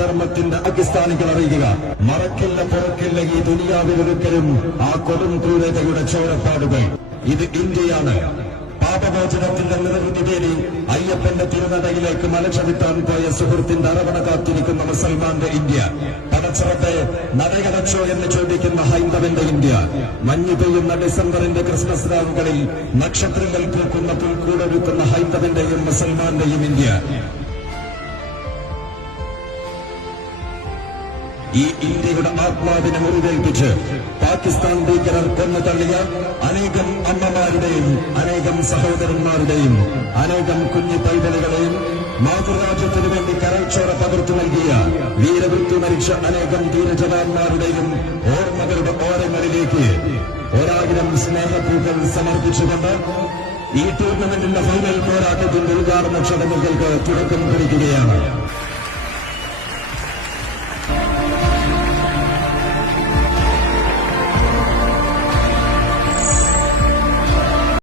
അധർമ്മത്തിന്റെ പാകിസ്ഥാനികൾ അറിയുക, മറക്കില്ല പുറക്കില്ല ഈ ദുനിയാവിലൊരിക്കലും ആ കൊടും ക്രൂരതയുടെ ചോരപ്പാടുകൾ. ഇത് ഇന്ത്യയാണ്. പാപമോചനത്തിന്റെ നിറവിധി തേടി അയ്യപ്പന്റെ തിരുനടയിലേക്ക് മലചവിട്ടാൻ പോയ സുഹൃത്തിന്റെ അറവണ കാത്തിരിക്കുന്ന മുസൽമാന്റെ ഇന്ത്യ. പടച്ചറത്തെ നടയടച്ചോ എന്ന് ചോദിക്കുന്ന ഹൈന്ദവന്റെ ഇന്ത്യ. മഞ്ഞു പെയ്യുന്ന ഡിസംബറിന്റെ ക്രിസ്മസ് രാവുകളിൽ നക്ഷത്രങ്ങൾ പൂക്കുന്ന പുൽക്കൂടൊരുക്കുന്ന ഹൈന്ദവന്റെയും മുസൽമാന്റെയും ഇന്ത്യ. ഈ ഇന്ത്യയുടെ ആത്മാവിനെ മുറിവേൽപ്പിച്ച് പാകിസ്ഥാൻ ഭീകരർ കൊന്നു തള്ളിയ അനേകം അമ്മമാരുടെയും അനേകം സഹോദരന്മാരുടെയും അനേകം കുഞ്ഞു പൈതലുകളെയും മാതൃരാജ്യത്തിനു വേണ്ടി കരൾച്ചോര പകർത്തു നൽകിയ വീരമൃത്യു മരിച്ച അനേകം ധീരജവാന്മാരുടെയും ഓർമ്മകളുടെ ഓരങ്ങളിലേക്ക് 1000 സ്നേഹപൂക്കൾ സമർപ്പിച്ചുകൊണ്ട് ഈ ടൂർണമെന്റിന്റെ ഫൈനൽ പോരാട്ടത്തിന്റെ ഉദ്ഘാടന ചടങ്ങുകൾക്ക് തുടക്കം കുറിക്കുകയാണ്.